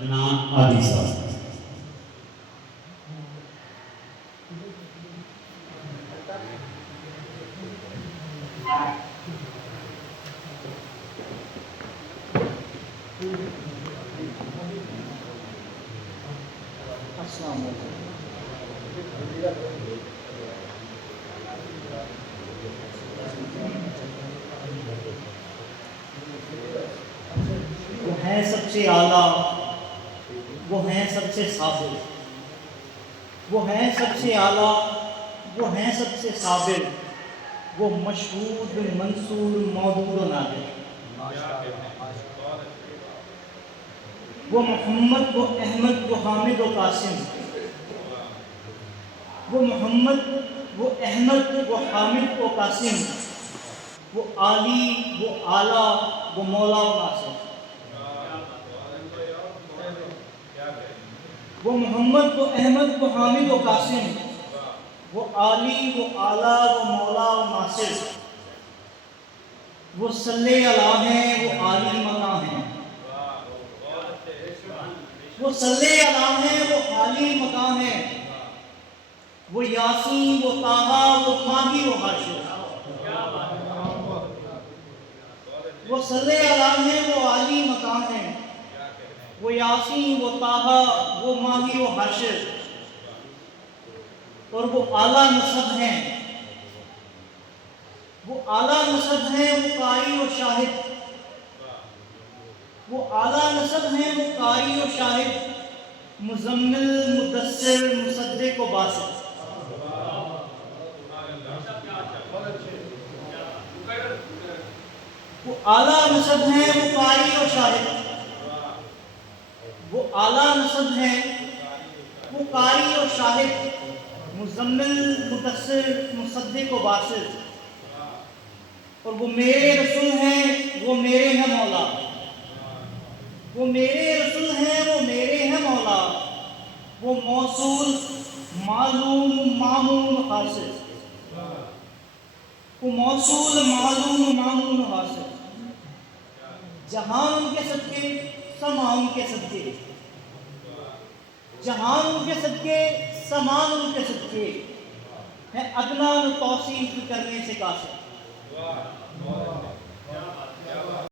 عدنان عادی صاحب. السلام علیکم. وہ ہیں سب سے اعلیٰ، وہ ہیں سب سے صابر، وہ ہیں سب سے اعلیٰ، وہ ہیں سب سے صابر، وہ مشہود منصور موجود و نادر. وہ محمد، وہ احمد، وہ حامد و قاسم، وہ محمد، وہ احمد، وہ حامد و قاسم، وہ عالی، وہ اعلیٰ، وہ مولا و ناصر. وہ محمد، وہ احمد، وہ حامد و قاسم، وہ عالی، وہ اعلیٰ، وہ مولا و ناصر. وہ صلی اللہ ہیں، وہ عالی مقام ہیں. وہ صلی اللہ ہیں، وہ عالی مقام ہیں. وہ یاسین، وہ طٰہٰ، وہ ماہی و حاشر. وہ صلی اللہ ہیں، وہ عالی مقام ہیں. وہ یاسین، وہ طٰہٰ، وہ ماہی و حاشر. اور وہ اعلیٰ نسب ہیں، وہ اعلیٰ نسب ہیں، وہ قاری و شاہد. وہ اعلیٰ نسب ہیں، وہ قاری و شاہد، مزمل، مدثر، مصدق و باسط. وہ اعلیٰ نسب ہیں، وہ قاری و شاہد. وہ اعلیٰ نسب ہیں، وہ قاری و شاہد، مزمل، مدثر، مصدق و باسط. اور وہ میرے رسول ہیں، وہ میرے ہیں مولا. وہ میرے رسول ہیں، وہ میرے ہیں مولا. وہ موصول، معلوم، مامون، حاصل. وہ موصول، معلوم، مامون، حاصل. جہان ان کے صدقے، سما ان کے صدقے. جہان ان کے صدقے، سمان ان کے صدقے. ہے عدنان توصیف کرنے سے قاصر.